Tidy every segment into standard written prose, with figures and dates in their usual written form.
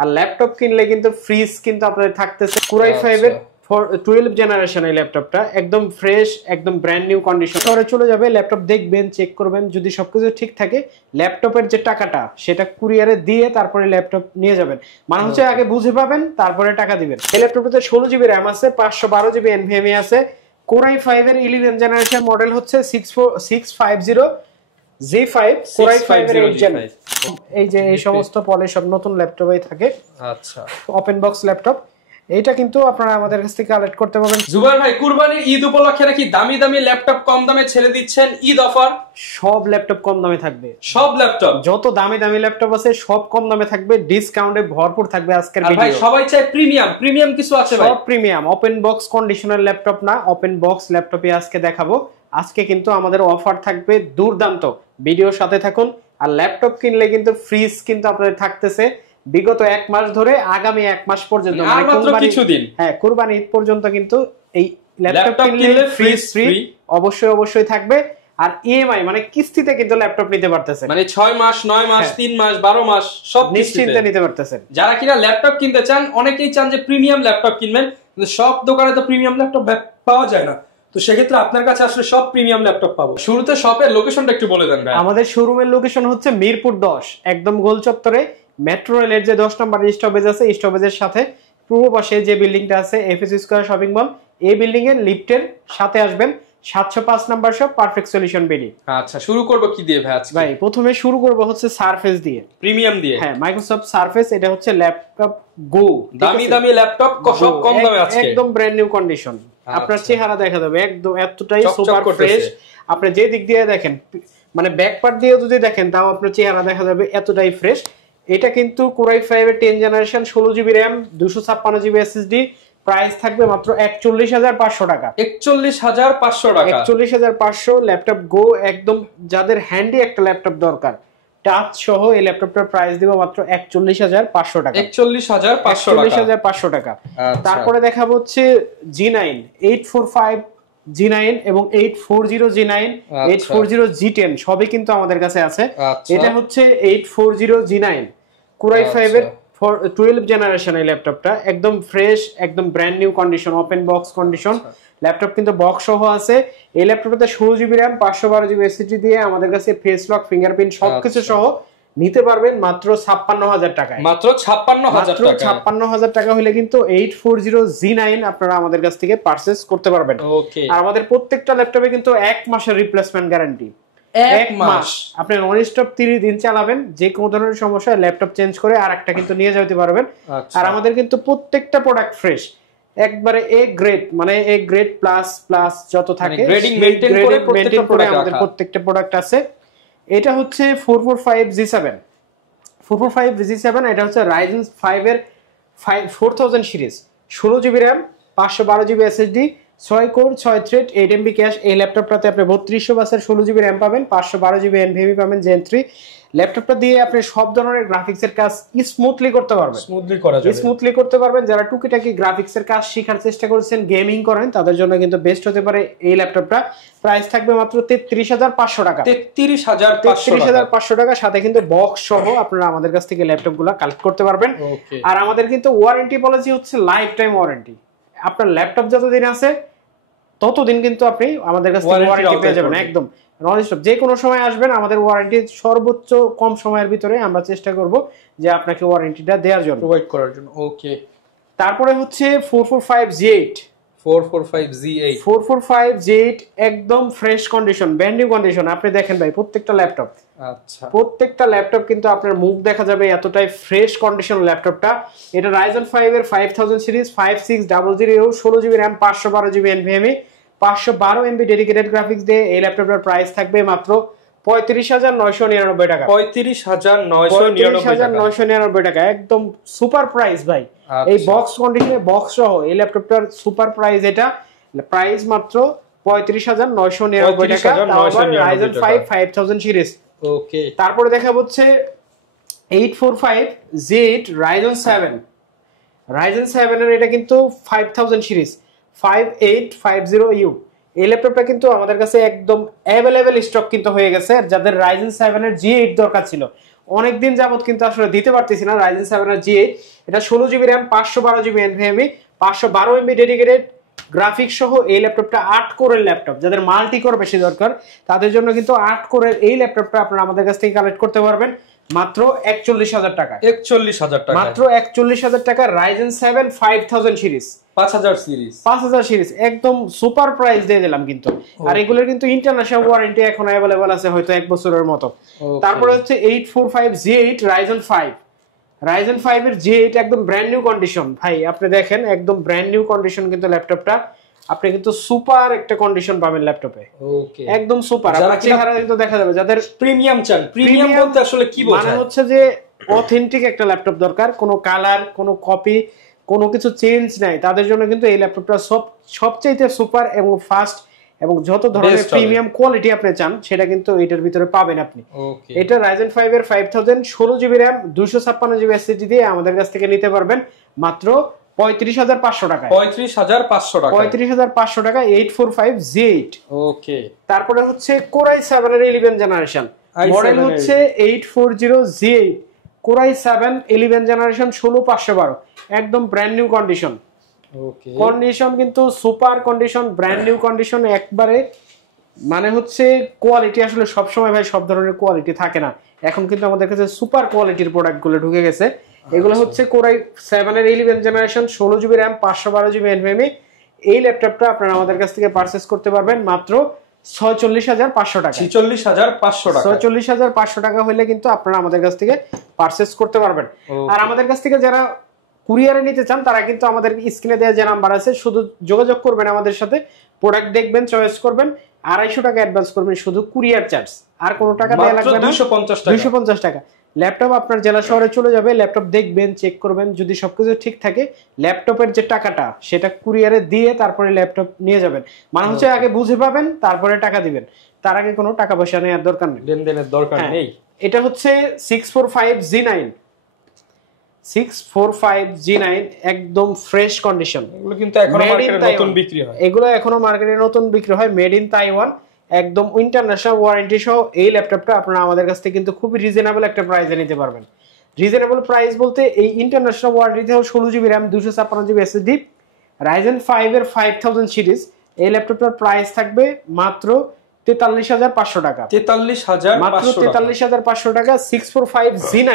আর laptop কিনলে কিন্তু fridge কিন্তু আপনাদের থাকতেছে Core i5 এর 12 জেনারেশন এই ল্যাপটপটা একদম ফ্রেশ একদম ব্র্যান্ড নিউ কন্ডিশন। পরে চলে যাবে ল্যাপটপ দেখবেন চেক করবেন যদি সবকিছু ঠিক থাকে ল্যাপটপের যে টাকাটা সেটা কুরিয়ারে দিয়ে তারপরে ল্যাপটপ নিয়ে যাবেন। মানে হচ্ছে আগে বুঝে পাবেন তারপরে টাকা দিবেন। এই ল্যাপটপটাতে 16GB RAM আছে, 512GB NVMe আছে। Core i5 এর 11 জেনারেশন মডেল হচ্ছে 650 J5 Core i5 এর 8 জেন। এই যে এই সমস্ত পলে সব নতুন ল্যাপটপই থাকে। আচ্ছা, ওপেন বক্স ল্যাপটপ এইটা কিন্তু আপনারা আমাদের কাছ থেকে কালেক্ট করতে পারবেন। জুবাইর ভাই কুরবানির ঈদ উপলক্ষে নাকি দামি দামি ল্যাপটপ কম দামে ছেড়ে দিচ্ছেন ঈদ অফার? সব ল্যাপটপ কম দামে থাকবে, সব ল্যাপটপ যত দামি দামি ল্যাপটপ আছে সব কম দামে থাকবে, ডিসকাউন্টে ভরপুর থাকবে আজকের ভিডিও। ভাই সবাই চায় প্রিমিয়াম কিছু আছে ভাই? সব premium, open box conditioner laptop না, ওপেন বক্স ল্যাপটপই আজকে দেখাবো। আজকে কিন্তু আমাদের অফার থাকবে দুর্দান্ত, ভিডিওর সাথে থাকুন। আর ল্যাপটপ কিনলে কিন্তু ফ্রিজ কিন্তু আপনাদের থাকতেছে বিগত 1 মাস ধরে আগামী 1 মাস পর্যন্ত, মানে মাত্র কিছুদিন, হ্যাঁ কুরবানি ঈদ পর্যন্ত কিন্তু এই ল্যাপটপ কিনলে ফ্রিজ ফ্রি অবশ্যই থাকবে। আর ইএমআই মানে কিস্তিতে কিন্তু ল্যাপটপ নিতে পারতেছেন, মানে 6 মাস 9 মাস 3 মাস 12 মাস সব নিশ্চিন্তে নিতে পারতেছেন। যারা কিনা ল্যাপটপ কিনতে চান, অনেকেই চান যে প্রিমিয়াম ল্যাপটপ কিনবেন, কিন্তু সব দোকানে তো প্রিমিয়াম ল্যাপটপ পাওয়া যায় না। তো সেক্ষেত্রে আপনার কাছে আসলে সব প্রিমিয়াম ল্যাপটপ পাবো। শুরুতে শপের লোকেশনটা একটু বলে দেন ভাই। আমাদের শোরুমের লোকেশন হচ্ছে মিরপুর 10, একদম গোল চত্বরে মেট্রো রেলের যে 10 নম্বর স্টপেজ আছে, স্টপেজের সাথে পূর্ব পাশে যে বিল্ডিংটা আছে এফএস স্কয়ার শপিং মল, এই বিল্ডিং এর লিফটের সাথে আসবেন 705 number shop perfect solution BD. আচ্ছা, শুরু করব কি দিয়ে ভাই আজকে? ভাই প্রথমে শুরু করব হচ্ছে সারফেস দিয়ে, প্রিমিয়াম দিয়ে। হ্যাঁ মাইক্রোসফট সারফেস, এটা হচ্ছে ল্যাপটপ গো, দামি ল্যাপটপ সব কম দামে আছে, একদম ব্র্যান্ড নিউ কন্ডিশন। আপনার চেহারা দেখা যাবে একদম এতটাই সুপার ফ্রেশ। আপনি যে দিক দিয়ে দেখেন, মানে ব্যাক পার্ট দিয়ে যদি দেখেন তাও আপনার চেহারা দেখা যাবে এতটাই ফ্রেশ। এটা কিন্তু Core i5 এর 10 generation 16GB RAM 256GB SSD, price থাকবে মাত্র 41,500 টাকা। 41,500 টাকা, 41,500 ল্যাপটপ গো, একদম যাদের হ্যান্ডি একটা ল্যাপটপ দরকার টাচ সহ এই ল্যাপটপটার প্রাইস দিব মাত্র 41,500 টাকা। 41,500 টাকা। তারপরে দেখাবো হচ্ছে G9 845 G9 এবং 840 G9 840 G10 সবই কিন্তু আমাদের কাছে আছে। এটা হচ্ছে 840 G9 Core i5 এর 12 জেনারেশন এই ল্যাপটপটা একদম ফ্রেশ একদম brand new condition, open box condition laptop কিন্তু বক্স সহ আছে। এই ল্যাপটপটাতে 16GB RAM 512GB SSD দিয়ে আমাদের কাছে ফেস লক ফিঙ্গারপ্রিন্ট সবকিছু সহ নিতে পারবেন মাত্র 56,000 টাকায়। মাত্র 56,000 টাকা হলে কিন্তু 840 G9 আপনারা আমাদের কাছ থেকে পারচেজ করতে পারবেন। আর আমাদের প্রত্যেকটা ল্যাপটপে কিন্তু 1 মাসের রিপ্লেসমেন্ট গ্যারান্টি। 1 মাস আপনি নন স্টপ 30 দিন চালাবেন, যে কোনো ধরনের সমস্যা ল্যাপটপ চেঞ্জ করে আরেকটা কিন্তু নিয়ে যেতে পারবেন। আর আমাদের কিন্তু প্রত্যেকটা প্রোডাক্ট ফ্রেশ, একবারে এ গ্রেড, মানে এ গ্রেড প্লাস প্লাস যত থাকে গ্রেডিং মেইনটেইন করে আমাদের প্রত্যেকটা প্রোডাক্ট আছে। এটা হচ্ছে 445 G7, এটা হচ্ছে Ryzen 5 এর 4000 series, 16GB RAM 512GB SSD, 6 core 6 thread 8MB cash. এই ল্যাপটপটাতে আপনি 3200 বাসের 16GB RAM পাবেন, 512GB NVMe পাবেন Gen 3। ল্যাপটপটা দিয়ে আপনি সব ধরনের গ্রাফিক্সের কাজ স্মুথলি করতে পারবেন, স্মুথলি করতে পারবেন। যারা টুকিটাকি গ্রাফিক্সের কাজ শেখার চেষ্টা করছেন, গেমিং করেন, তাদের জন্য কিন্তু বেস্ট হতে পারে এই ল্যাপটপটা। প্রাইস থাকবে মাত্র 33,500 টাকা। 33,500 টাকা, সাথে কিন্তু বক্স সহ আপনারা আমাদের কাছ থেকে ল্যাপটপগুলো কালেক্ট করতে পারবেন। আর আমাদের কিন্তু ওয়ারেন্টি পলিসি হচ্ছে লাইফ টাইম ওয়ারেন্টি। আপনার ল্যাপটপ যতদিন আছে ততদিন কিন্তু আপনি আমাদের কাছ থেকে ওয়ারেন্টি পেয়ে যাবেন, একদম নন স্টপ। যে কোনো সময় আসবেন, আমাদের ওয়ারেন্টি সর্বোচ্চ কম সময়ের ভিতরে আমরা চেষ্টা করব যে আপনাকে ওয়ারেন্টিটা দেওয়ার জন্য, প্রোভাইড করার জন্য। ওকে, তারপরে হচ্ছে 445 G8 একদম fresh condition, brand new condition. আপনি দেখেন ভাই প্রত্যেকটা ল্যাপটপ, আচ্ছা প্রত্যেকটা ল্যাপটপ কিন্তু আপনার মুখ দেখা যাবে এতটাই ফ্রেশ কন্ডিশন ল্যাপটপটা। এটা Ryzen 5 এর 5000 series 5600 16GB RAM 512GB NVMe 512MB dedicated graphics দিয়ে এই ল্যাপটপটার প্রাইস থাকবে মাত্র 35,999 টাকা। 35,999 টাকা, একদম সুপার প্রাইস ভাই। এই বক্স কন্ডিশনে বক্স সহ এই ল্যাপটপটার সুপার প্রাইস, এটা প্রাইস মাত্র 35,999 টাকা, Ryzen 5 5000 সিরিজ। ওকে, তারপরে দেখা হচ্ছে 845 Z8 Ryzen 7 এর, এটা কিন্তু 5000 সিরিজ 5850U। এই ল্যাপটপটা কিন্তু আমাদের কাছে একদম অ্যাভেলেবেল স্টক কিন্তু হয়ে গেছে। যাদের Ryzen 7 এর G8 দরকার ছিল, অনেকদিন যাবত কিন্তু আসলে দিতে পারতেছি না রাইজেন 7 এর G8। এটা 16GB RAM 512GB NVMe 512 MB dedicated graphics সহ এই ল্যাপটপটা 8 কোরের ল্যাপটপ। যাদের মাল্টি কোর বেশি দরকার তাদের জন্য কিন্তু 8 কোরের এই ল্যাপটপটা আপনারা আমাদের কাছ থেকে কালেক্ট করতে পারবেন মাত্র 41,000 টাকা। 41,000 টাকা, মাত্র 41,000 টাকা। রাইজেন 7 5000 সিরিজ, 5000 সিরিজ, 5000 সিরিজ একদম সুপার প্রাইস দিয়ে দিলাম কিন্তু। আর এগুলোর কিন্তু ইন্টারন্যাশনাল ওয়ারেন্টি এখন अवेलेबल আছে হয়তো 1 বছরের মতো। তারপরে হচ্ছে 845 G8 রাইজেন 5, রাইজেন 5 এর G8 একদম ব্র্যান্ড নিউ কন্ডিশন ভাই। আপনি দেখেন একদম ব্র্যান্ড নিউ কন্ডিশন কিন্তু ল্যাপটপটা, আপনি কিন্তু সুপার একটা কন্ডিশন পাবেন ল্যাপটপে। ওকে, একদম সুপার। আপনারা চেহারা কিন্তু দেখা যাবে যাদের প্রিমিয়াম চান। প্রিমিয়াম বলতে আসলে কি বোঝায়? মানে হচ্ছে যে অথেন্টিক একটা ল্যাপটপ দরকার, কোনো কালার কোনো কপি কোনো কিছু চেঞ্জ নাই, তাদের জন্য কিন্তু এই ল্যাপটপটা সবচাইতে সুপার এবং ফাস্ট এবং যত ধরনের প্রিমিয়াম কোয়ালিটি আপনি চান সেটা কিন্তু এটার ভিতরে পাবেন আপনি। এটা রাইজেন 5 এর 5000 16GB RAM 256GB SSD দিয়ে আমাদের কাছ থেকে নিতে পারবেন মাত্র 35,500 টাকা। 35,500 টাকা, 35,500 টাকা 845 G8। ওকে। তারপরে হচ্ছে Core i7 এর 11 জেনারেশন মডেল হচ্ছে 840 G8 Core i7 11 জেনারেশন 16512 একদম ব্র্যান্ড নিউ কন্ডিশন। ওকে, কন্ডিশন কিন্তু super condition, brand new condition একবারে। মানে হচ্ছে কোয়ালিটি আসলে সব সময় ভাই সব ধরনের কোয়ালিটি থাকে না, এখন কিন্তু আমাদের কাছে সুপার কোয়ালিটির প্রোডাক্টগুলো ঢুকে গেছে। এগুলো হচ্ছে Core i7 এর 11 generation 16GB RAM 512GB NVMe। এই ল্যাপটপটা আপনারা আমাদের কাছ থেকে পারচেজ করতে পারবেন মাত্র 46,500 টাকা। 46,500 টাকা, 46,500 টাকা হলে কিন্তু আপনারা আমাদের কাছ থেকে পারচেজ করতে পারবেন। আর আমাদের কাছ থেকে যারা কুরিয়ারে নিতে চান তারা কিন্তু আমাদের স্ক্রিনে দেওয়া যে নাম্বার আছে শুধু যোগাযোগ করবেন আমাদের সাথে, প্রোডাক্ট দেখবেন, চয়েস করবেন, 250 টাকা অ্যাডভান্স করবেন শুধু কুরিয়ার চার্জ, আর কোনো টাকা দেওয়া লাগবে না। 250 টাকা। ল্যাপটপ আপনার জেলা শহরে চলে যাবে, ল্যাপটপ দেখবেন, চেক করবেন, যদি সবকিছু ঠিক থাকে ল্যাপটপের যে টাকাটা সেটা কুরিয়ারে দিয়ে তারপরে ল্যাপটপ নিয়ে যাবেন। মানে হচ্ছে আগে বুঝে পাবেন তারপরে টাকা দিবেন, তার আগে কোনো টাকা পয়সা নেওয়ার দরকার নেই, লেনদেনের দরকার নেই। এটা হচ্ছে 645 G9, 645 G9 একদম ফ্রেশ কন্ডিশন। এগুলো কিন্তু এখনো মার্কেটে নতুন বিক্রি হয়, এগুলো এখনো মার্কেটে নতুন বিক্রি হয়, মেড ইন তাইওয়ান, একদম ইন্টারন্যাশনাল ওয়ারেন্টি সহ এই ল্যাপটপটা আপনারা আমাদের কাছ থেকে কিন্তু খুবই রিজনেবল একটা প্রাইসে নিতে পারবেন। রিজনেবল প্রাইস বলতে এই ইন্টারন্যাশনাল ওয়ারেন্টি সহ 16GB RAM 256GB SSD Ryzen 5 এর 5000 সিরিজ এই ল্যাপটপটার প্রাইস থাকবে মাত্র 43,500 টাকা। 43,500 মাত্র 43,500 টাকা। 645 G9,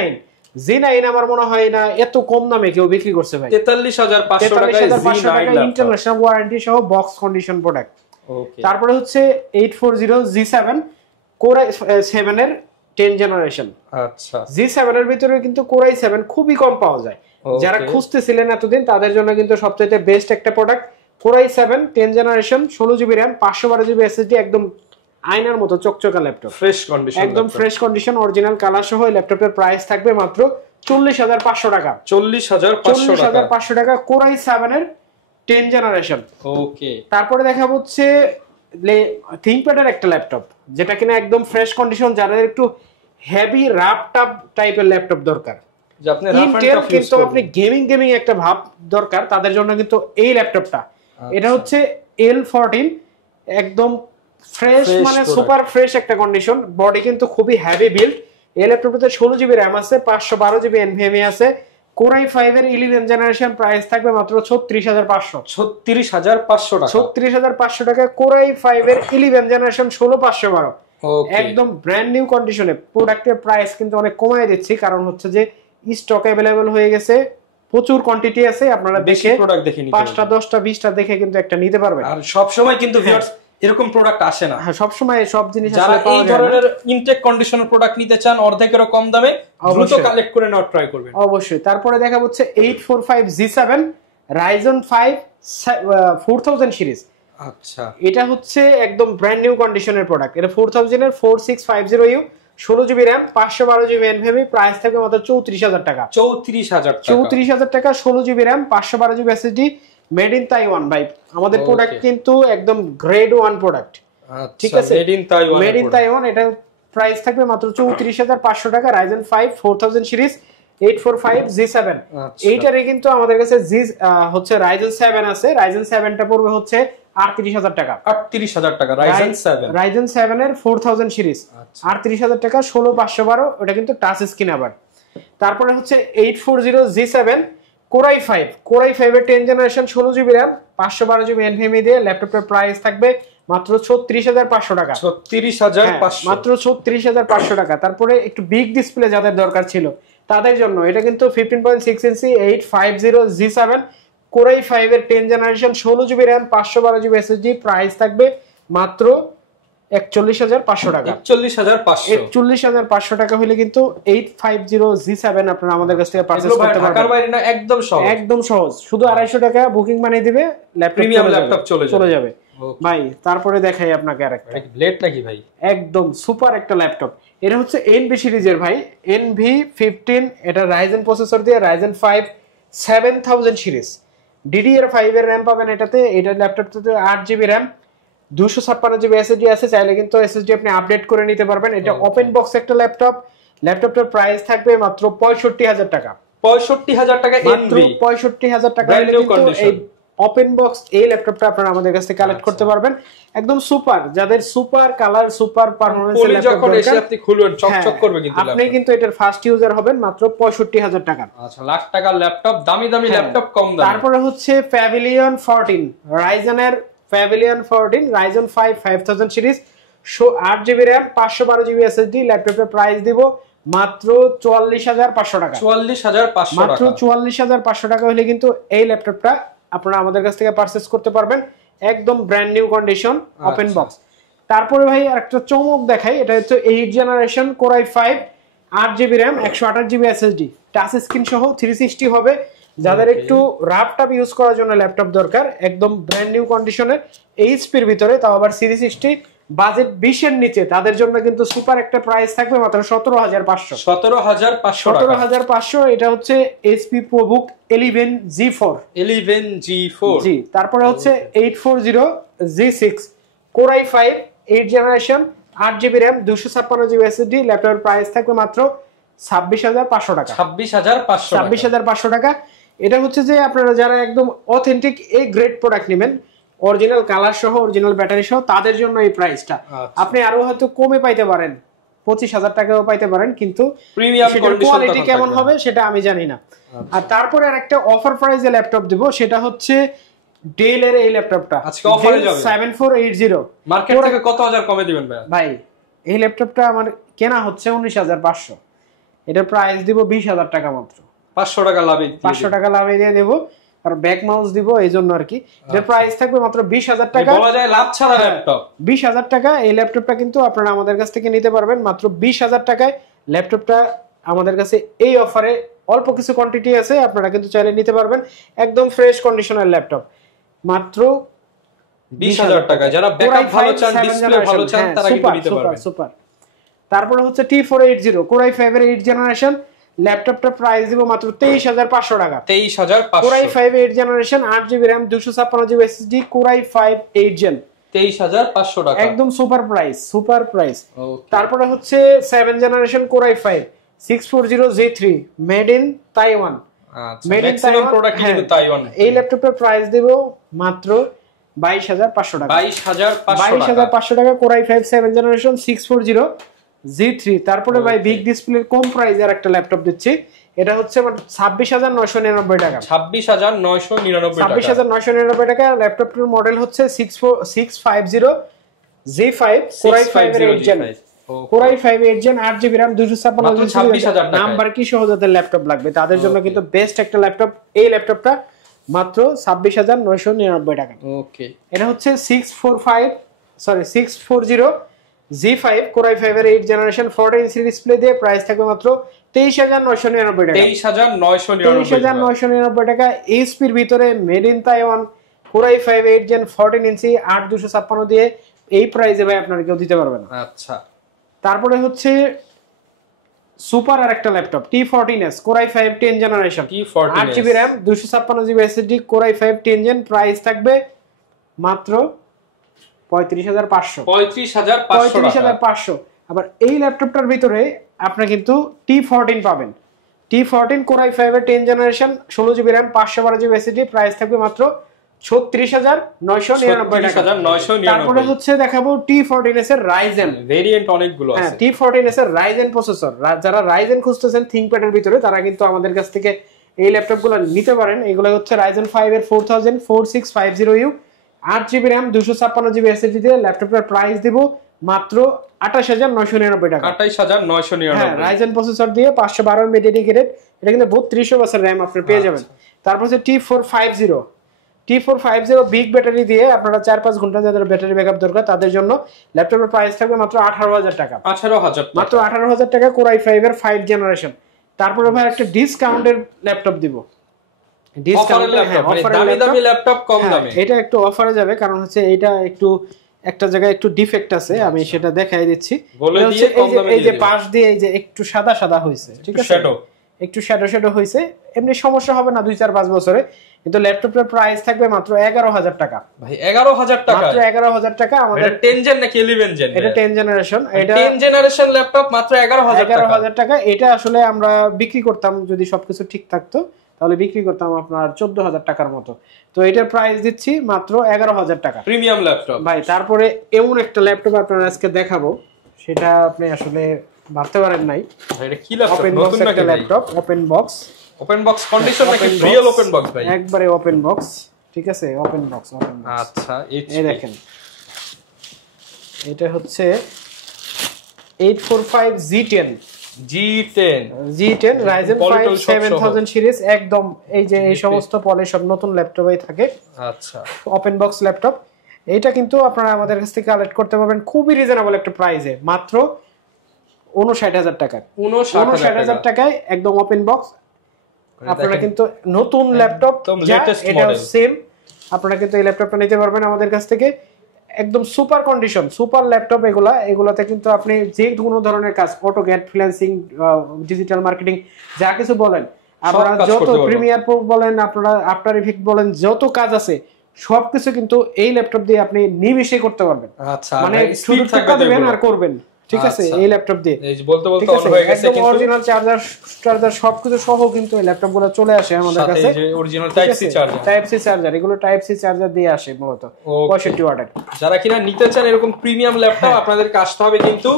G9 আমার মনে হয় না এত কম দামে কেউ বিক্রি করছে ভাই। 43,500 টাকা ইন্টারন্যাশনাল ওয়ারেন্টি সহ বক্স কন্ডিশন প্রোডাক্ট। ওকে। তারপরে হচ্ছে 840 G7 Core i7 এর 10 জেনারেশন। আচ্ছা, G7 এর ভিতরে কিন্তু Core i7 খুবই কম পাওয়া যায়, যারা খুঁজতেছিলেন এতদিন তাদের জন্য কিন্তু সবচেয়ে বেস্ট একটা product Core i7 10 generation 16GB RAM 512GB SSD একদম আয়নার মতো চকচকা ল্যাপটপ, ফ্রেশ কন্ডিশন, একদম ফ্রেশ কন্ডিশন অরিজিনাল কালার সহ ল্যাপটপের প্রাইস থাকবে মাত্র 40,500 টাকা। 40,500 টাকা Core i7 এর 10 জেনারেশন। ওকে। তারপরে দেখা হচ্ছে ThinkPad এর একটা ল্যাপটপ যেটা কিনা একদম ফ্রেশ কন্ডিশন, যারা একটু হেভি রাফ টাপ টাইপের ল্যাপটপ দরকার, যে আপনি রাফ এন্ড টাফ ইউজ কিন্তু আপনি গেমিং একটা ভাব দরকার, তাদের জন্য কিন্তু এই ল্যাপটপটা। এটা হচ্ছে L14 একদম ফ্রেশ, মানে সুপার ফ্রেশ একটা কন্ডিশন, বডি কিন্তু খুবই হেভি বিল্ড। এই ল্যাপটপটাতে 16GB RAM আছে, 512GB NVMe আছে। Core i5 এর 11 জেনারেশন প্রাইস থাকবে মাত্র 36,500। 36,500 টাকা, 36,500 টাকা Core i5 এর 11 জেনারেশন 16512 একদম ব্র্যান্ড নিউ কন্ডিশনে। প্রোডাক্টের প্রাইস কিন্তু অনেক কমায় দিচ্ছি, কারণ হচ্ছে যে স্টক अवेलेबल হয়ে গেছে, প্রচুর কোয়ান্টিটি আছে, আপনারা দেখে প্রোডাক্ট দেখে নিতে 5টা 10টা 20টা দেখে কিন্তু একটা নিতে পারবেন। আর সব সময় কিন্তু ভিউয়ার্স এরকম প্রোডাক্ট আসে না। হ্যাঁ, সব সময় সব জিনিস যারা এই ধরনের ইনটেক কন্ডিশনের প্রোডাক্ট নিতে চান অর্ধেকেরও কম দামে, দ্রুত কালেক্ট করে নেওয়ার ট্রাই করবেন অবশ্যই। তারপরে দেখা হচ্ছে 845 G7 Ryzen 5 4000 সিরিজ। আচ্ছা, এটা হচ্ছে একদম ব্র্যান্ড নিউ কন্ডিশনের প্রোডাক্ট। এটা 4000 এর 4650U 16GB RAM 512GB NVMe price থাকবে মাত্র 34,000 টাকা। 34,000 টাকা 16GB RAM 512GB SSD made in Taiwan. ভাই আমাদের প্রোডাক্ট কিন্তু একদম গ্রেড 1 প্রোডাক্ট, ঠিক আছে, মেড ইন তাইওয়ান। এটা প্রাইস থাকবে মাত্র 34,500 টাকা। Ryzen 5 4000 series 845 G7। এইটারে কিন্তু আমাদের কাছে হচ্ছে Ryzen 7 আছে, Ryzen 7টা পড়বে হচ্ছে 38,000 টাকা। 38,000 টাকা Ryzen 7, Ryzen 7 এর 4000 সিরিজ 38,000 টাকা, 16,512, ওটা কিন্তু টাচ স্ক্রিন আবার। তারপরে হচ্ছে 840G7 Core i5, Core i5 এর 10 generation 16GB RAM 512GB NVMe দিয়ে ল্যাপটপের প্রাইস থাকবে মাত্র 36,500 টাকা। 36,500, মাত্র 36,500 টাকা। তারপরে একটু বিগ ডিসপ্লে যাদের দরকার ছিল তাদের জন্য এটা কিন্তু 15.6 ইঞ্চি 850G7 Core i5 এর 10 generation 16GB RAM 512GB SSD, price থাকবে মাত্র 41,500 টাকা। 41,500 টাকা হলে কিন্তু 850G7 আপনারা আমাদের কাছ থেকে পারচেজ করতে পারবেন। ঢাকার বাইরে না, একদম সহজ, একদম সহজ, শুধু 250 টাকা বুকিং বানিয়ে দিবে, প্রিমিয়াম ল্যাপটপ চলে যাবে ভাই। তারপরে দেখাই আপনাকে আরেকটা লেট নাকি ভাই, একদম সুপার একটা ল্যাপটপ। এটা হচ্ছে NV সিরিজের ভাই, NV15, এটা Ryzen প্রসেসর দিয়ে Ryzen 5 7000 সিরিজ, DDR5 এর RAM পাবেন এটাতে। এটা ল্যাপটপটাতে 8GB RAM 256GB SSD আছে, চাইলে কিন্তু SSD আপনি আপডেট করে নিতে পারবেন। এটা ওপেন বক্স একটা ল্যাপটপ। ল্যাপটপটার প্রাইস থাকবে মাত্র 65,000 টাকা। 65,000 টাকা মাত্র 65,000 টাকা হলে কিন্তু এই ওপেন বক্স এই ল্যাপটপটা আপনারা আমাদের কাছ থেকে কালেক্ট করতে পারবেন। একদম সুপার, যাদের সুপার কালার সুপার পারফরম্যান্সের ল্যাপটপ দরকার, আপনি খুলবেন চকচক করবে কিন্তু আপনি কিন্তু এটার ফার্স্ট ইউজার হবেন মাত্র 65,000 টাকা। আচ্ছা, লাখ টাকার ল্যাপটপ, দামি দামি ল্যাপটপ কম দামে। তারপরে হচ্ছে Pavilion 14, Ryzen এর Pavilion 14 Ryzen 5 5000 series 8GB RAM 512GB SSD, ল্যাপটপের প্রাইস দিব মাত্র 44,500 টাকা। 44,500 মাত্র 44,500 টাকা হলে কিন্তু এই ল্যাপটপটা আপনারা আমাদের কাছ থেকে পারচেজ করতে পারবেন, একদম brand new condition open box. তারপরে ভাই আরেকটা চমক দেখাই, এটা হচ্ছে 8 generation Core i5 8GB RAM 128GB SSD, touch screen সহ 360 হবে। যাদের একটু ল্যাপটপ ইউজ করার জন্য ল্যাপটপ দরকার, একদম ব্র্যান্ড নিউ কন্ডিশনের এইচপির ভিতরে, তাও আবার 360, বাজেট 20 এর নিচে, তাদের জন্য কিন্তু সুপার একটা প্রাইস থাকবে মাত্র 17,500। 17,500 এটা হচ্ছে HP ProBook 11G4 জি। তারপরে হচ্ছে 840G6 Core i5 8 generation 8GB RAM 256GB SSD, ল্যাপটপের প্রাইস থাকবে মাত্র 26,500 টাকা। 26,500 টাকা। এটা হচ্ছে যে আপনারা যারা একদম অথেন্টিক এ গ্রেড প্রোডাক্ট নেবেন, অরিজিনাল কালার সহ অরিজিনাল ব্যাটারি সহ, তাদের জন্য এই প্রাইসটা। আপনি আরো হয়তো কমে পাইতে পারেন, 25,000 টাকাও পাইতে পারেন, কিন্তু প্রিমিয়াম কোয়ালিটি কেমন হবে সেটা আমি জানি না। আর তারপরে আরেকটা অফার প্রাইসে ল্যাপটপ দিব, সেটা হচ্ছে ডেল এর এই ল্যাপটপটা, আজকে অফারে যাবে 7480। মার্কেট থেকে কত হাজার কমে দিবেন ভাই? এই ল্যাপটপটা আমার কেনা হচ্ছে 19,500, এটার প্রাইস দিব 20,000 টাকা মাত্র। 500 টাকা লাভে, 500 টাকা লাভে দিয়ে দেবো, আর ব্যাক মাউস দিব, এই জন্য আর কি। এর প্রাইস থাকবে মাত্র 20,000 টাকা, বলা যায় লাভ ছাড়া ল্যাপটপ। 20,000 টাকা এই ল্যাপটপটা কিন্তু আপনারা আমাদের কাছ থেকে নিতে পারবেন মাত্র 20,000 টাকায়। ল্যাপটপটা আমাদের কাছে এই অফারে অল্প কিছু কোয়ান্টিটি আছে, আপনারা কিন্তু চাইলে নিতে পারবেন, একদম ফ্রেশ কন্ডিশনের ল্যাপটপ মাত্র 20,000 টাকা। যারা ব্যাকআপ ভালো চান, ডিসপ্লে ভালো চান, তারা কিন্তু নিতে পারবেন। সুপার। তারপরে হচ্ছে T480 Core i5 এর 8 জেনারেশন, ল্যাপটপটা প্রাইস দিব মাত্র 23,500 টাকা। 23,500। Core i5 8 generation 8GB RAM 256GB SSD Core i5 8 gen, 23,500 টাকা, একদম সুপার প্রাইস, সুপার প্রাইস। তারপরে হচ্ছে 7 generation Core i5 640G3 made in Taiwan, made in Taiwan product কিন্তু তাইওয়ান। এই ল্যাপটপের প্রাইস দিব মাত্র 22,500 টাকা। 22,500 টাকা Core i5 7 জেনারেশন 640G3। তারপরে ভাই বিগ ডিসপ্লের কম প্রাইসের একটা ল্যাপটপ দিচ্ছি, এটা হচ্ছে 26,999 টাকা। 26,999 টাকা। ল্যাপটপটির মডেল হচ্ছে 650G5 Core i5 এর 8 gen, Core i5 8 gen 8GB RAM 256GB। Number কি সহ যাদের ল্যাপটপ লাগবে তাদের জন্য কিন্তু বেস্ট একটা ল্যাপটপ এই ল্যাপটপটা, মাত্র 26,999 টাকা। ওকে, এটা হচ্ছে 640G5 Core i5 এর 8 জেনারেশন 14 ইঞ্চি ডিসপ্লে দিয়ে, প্রাইস থাকবে মাত্র 23,999 টাকা। 23,999 টাকা। এইচপির ভিতরে made in Taiwan Core i5 8 gen 14 inch 8256 দিয়ে এই প্রাইসে ভাই আপনারা কেউ দিতে পারবেন না। আচ্ছা, তারপরে হচ্ছে সুপার আর একটা laptop T14s Core i5 10 generation 8GB RAM 256GB SSD Core i5 10 gen, price থাকবে মাত্র 35,500। 35,500। আবার এই ল্যাপটপটার ভিতরে আপনারা কিন্তু T14 পাবেন, T14 Core i5 এর 10 generation 16GB RAM 512GB SSD, price থাকবে মাত্র 36,999 টাকা। 36,999 তারপরে হচ্ছে দেখাবো T14s এর Ryzen ভেরিয়েন্ট অনেকগুলো হ্যাঁ আছে। T14s এর Ryzen প্রসেসর, যারা Ryzen খুঁজতেছেন ThinkPad এর ভিতরে তারা কিন্তু আমাদের কাছ থেকে এই ল্যাপটপগুলো নিতে পারেন। এগুলো হচ্ছে Ryzen 5 এর 4650U 8GB RAM 256GB SSD দিয়ে ল্যাপটপের প্রাইস দিব মাত্র 28,999 টাকা। 28,999। হ্যাঁ Ryzen প্রসেসর দিয়ে 512 MB ডেডিকেটেড, এটা কিন্তু 3200 বছর RAM আপনি পেয়ে যাবেন। তারপর হচ্ছে T450 বিগ ব্যাটারি দিয়ে আপনারা 4-5 ঘন্টা যাদের ব্যাটারি ব্যাকআপ দরকার তাদের জন্য ল্যাপটপের প্রাইস থাকবে মাত্র 18,000 টাকা। 18,000 মাত্র 18,000 টাকা Core i5 এর 5 জেনারেশন। তারপরে ভাই একটা ডিসকাউন্টের ল্যাপটপ দিব। ডিসকাউন্টের ল্যাপটপ মানে দামি দামি ল্যাপটপ কম দামে। এটা একটু অফারে যাবে কারণ হচ্ছে এটা একটু একটা জায়গায় একটু ডিফেক্ট আছে, আমি সেটা দেখাই দিচ্ছি। এই যে পাশ দিয়ে এই যে একটু সাদা সাদা হয়েছে, ঠিক আছে, একটু শ্যাডো হয়েছে, এমনি সমস্যা হবে না 2-4-5 বছরে, কিন্তু ল্যাপটপের প্রাইস থাকবে মাত্র 11,000 টাকা। ভাই 11,000 টাকা, মাত্র 11,000 টাকা। আমাদের 10 জেন নাকি 11 জেন? এটা 10 জেনারেশন, এটা 10 জেনারেশন ল্যাপটপ মাত্র 11,000 টাকা। এটা আসলে আমরা বিক্রি করতাম যদি সবকিছু ঠিক থাকতো তাহলে বিক্রি করতাম আপনার 14,000 টাকার মতো। তো এটার প্রাইস দিচ্ছি মাত্র 11,000 টাকা, প্রিমিয়াম ল্যাপটপ ভাই। তারপরে এমন একটা ল্যাপটপ আপনারা আজকে দেখাবো, সেটা আপনি আসলে ভাবতে পারেন নাই। এটা কি ল্যাপটপ? নতুন একটা ল্যাপটপ, ওপেন বক্স কন্ডিশন নাকি রিয়েল ওপেন বক্স? ভাই একবারে ওপেন বক্স, ঠিক আছে, ওপেন বক্স। আচ্ছা এই দেখেন, এটা হচ্ছে 845 G10 Ryzen 5 7000 সিরিজ, একদম এই যে এই সমস্ত পলে সব নতুন ল্যাপটপেই থাকে। আচ্ছা, ওপেন বক্স ল্যাপটপ। এইটা কিন্তু আপনারা আমাদের কাছ থেকে কালেক্ট করতে পারবেন খুবই রিজনেবল একটা প্রাইসে, মাত্র 59,000 টাকা। 59,000 টাকায় একদম ওপেন বক্স। আপনারা কিন্তু নতুন ল্যাপটপ, এটা সেম, আপনারা কিন্তু এই ল্যাপটপটা নিতে পারবেন আমাদের কাছ থেকে। একদম সুপার কন্ডিশন, সুপার ল্যাপটপ এগুলাতে কিন্তু আপনি যে কোনো ধরনের কাজ, অটোক্যাড, ফ্রিল্যান্সিং, ডিজিটাল মার্কেটিং, যা কিছু বলেন আপনারা, যত প্রিমিয়ার প্রো বলেন, আপনারা আফটার ইফেক্ট বলেন, যত কাজ আছে সবকিছু কিন্তু এই ল্যাপটপ দিয়ে আপনি নিমিশে করতে পারবেন। আচ্ছা, মানে শুধু টাকা দিবেন আর করবেন, ঠিক আছে, এই ল্যাপটপ দিয়ে। এই বলতে অন হয়ে গেছে, কিন্তু অরিজিনাল চার্জার সবকিছু সহ কিন্তু এই ল্যাপটপগুলো চলে আসে আমাদের কাছে। এই যে অরিজিনাল টাইপ সি চার্জার, এগুলো টাইপ সি চার্জার দিয়ে আসে মূলত 65 ওয়াটের। যারা কিনা নিতে চান এরকম প্রিমিয়াম ল্যাপটপ, আপনাদেরকে আসতে হবে কিন্তু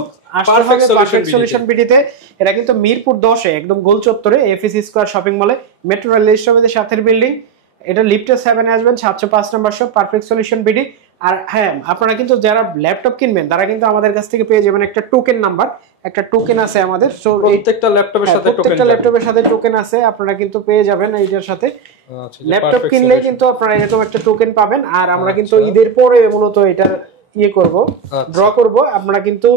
পারফেক্ট সলিউশন বিডিতে। এটা কিন্তু মিরপুর 10 এ একদম গোল চত্বরে এফএসি স্কয়ার শপিং মলে, মেট্রো রেল স্টেশনের সাথের বিল্ডিং। এটা লিফটে 7 আসবেন, 705 নম্বর শপ, পারফেক্ট সলিউশন বিডি। আর হ্যাঁ, আপনারা কিন্তু যারা ল্যাপটপ কিনবেন তারা কিন্তু আমাদের কাছ থেকে পেয়ে যাবেন একটা টোকেন নাম্বার, একটা টোকেন আছে আমাদের। প্রত্যেকটা ল্যাপটপের সাথে টোকেন আছে, আপনারা কিন্তু পেয়ে যাবেন এইটার সাথে। ল্যাপটপ কিনলে কিন্তু আপনারা এরকম একটা টোকেন পাবেন। আর আমরা কিন্তু ঈদের পরে মূলত এটা করব, ড্র করব, আপনারা কিন্তু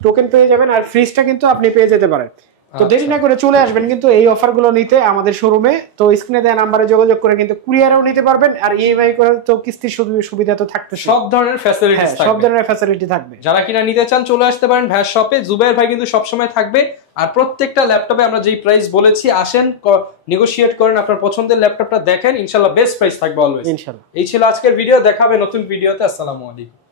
টোকেন পেয়ে যাবেন। আর ফ্রিজটা কিন্তু আপনি পেয়ে যেতে পারেন। তো দেরি না করে চলে আসবেন কিন্তু এই অফারগুলো নিতে আমাদের শোরুমে। তো স্ক্রিনে দেওয়া নাম্বারে যোগাযোগ করে কিন্তু কুরিয়ারও নিতে পারবেন, আর ইএমআই করে তো কিস্তির সুবিধা তো থাকতে, সব ধরনের ফ্যাসিলিটি থাকবে। যারা কিনা নিতে চান চলে আসতে পারেন ভ্যাস শপে। জুবাইর ভাই কিন্তু সবসময় থাকবে। আর প্রত্যেকটা ল্যাপটপে আমরা যেই প্রাইস বলেছি, আসেন নেগোশিয়েট করেন, আপনার পছন্দের ল্যাপটপটা দেখেন, ইনশাআল্লাহ বেস্ট প্রাইস থাকবে অলওয়েজ। ইনশাআল্লাহ। এই ছিল আজকের ভিডিও, দেখাবে নতুন ভিডিওতে। আসসালামু আলাইকুম।